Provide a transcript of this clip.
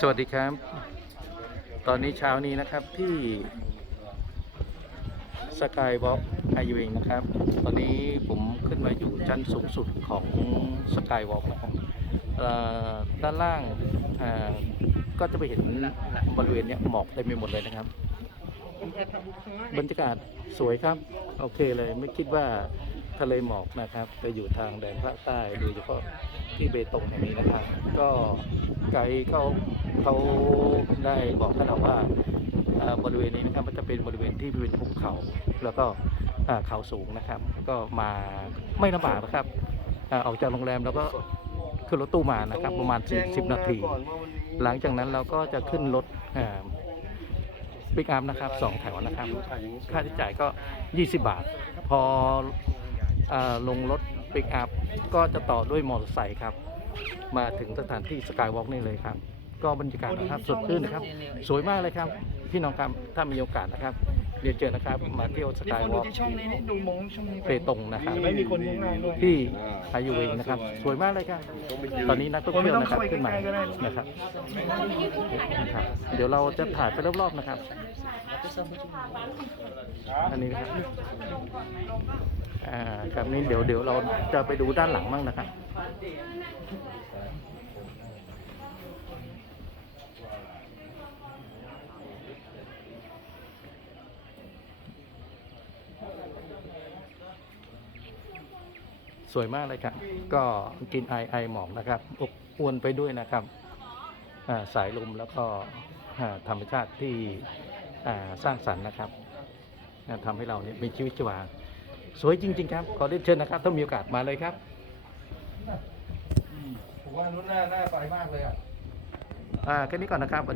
สวัสดีครับ ตอนนี้เช้านี้นะครับที่สกายวอล์กไอยูเองนะครับ ตอนนี้ผมขึ้นมาอยู่ชั้นสูงสุดของสกายวอล์กนะครับด้านล่างก็จะไปเห็นบริเวณนี้หมอกเต็มไปหมดเลยนะครับ บรรยากาศสวยครับ โอเคเลยไม่คิดว่า ทะเลหมอกนะครับจะอยู่ทางแดนภาคใต้โดยเฉพาะที่เบตงแห่งนี้นะครับ ก็ไกด์เขาเขาได้บอกกับเราว่าบริเวณนี้นะครับมันจะเป็นบริเวณที่เป็นภูเขา แล้วก็เขาสูงนะครับ ก็มาไม่ลำบากนะครับออกจากโรงแรมแล้วก็ขึ้นรถตู้มานะครับ ประมาณ10นาที หลังจากนั้นเราก็จะขึ้นรถปิกอัพนะครับสองแถวนะครับ ค่าใช้จ่ายก็ 20 บาท พอ ลงรถปิกอัพก็จะต่อด้วยมอเตอร์ไซค์ครับ มาถึงสถานที่สกายวอล์กนี่เลยครับ ก็บรรยากาศนะครับสดชื่นนะครับ สวยมากเลยครับ พี่น้องครับถ้ามีโอกาสนะครับเรียนเชิญนะครับ มาเที่ยวสนี่กายคนวดูอล์กที่ช่องนี้นี่ดูมองช่องนี้เปตงนะครับไม่มีคนข้างล่างด้วยที่อายุเองนะครับ สวยมากเลยครับ ตอนนี้นักท่องเที่ยวนะครับขึ้นมานะครับนะครับ เดี๋ยวเราจะถ่ายไปรอบๆนะครับ อันนี้นะครับอ่า ครับนี้เดี๋ยวเดี๋ยวเราจะไปดูด้านหลังบ้างนะครับสวยมากเลยครับ ก็กินไอไอหมอกนะครับอบอวนไปด้วยนะครับสายลมแล้วก็ธรรมชาติที่สร้างสรรค์นะครับทำให้เราเนี่ยมีชีวิตชีวา สวยจริง ๆ ครับ ขอเรียนเชิญนะครับ ถ้ามีโอกาสมาเลยครับผมว่านู้นหน้าหน้าไปมากเลยอะอ่าแค่นี้ก่อนนะครับ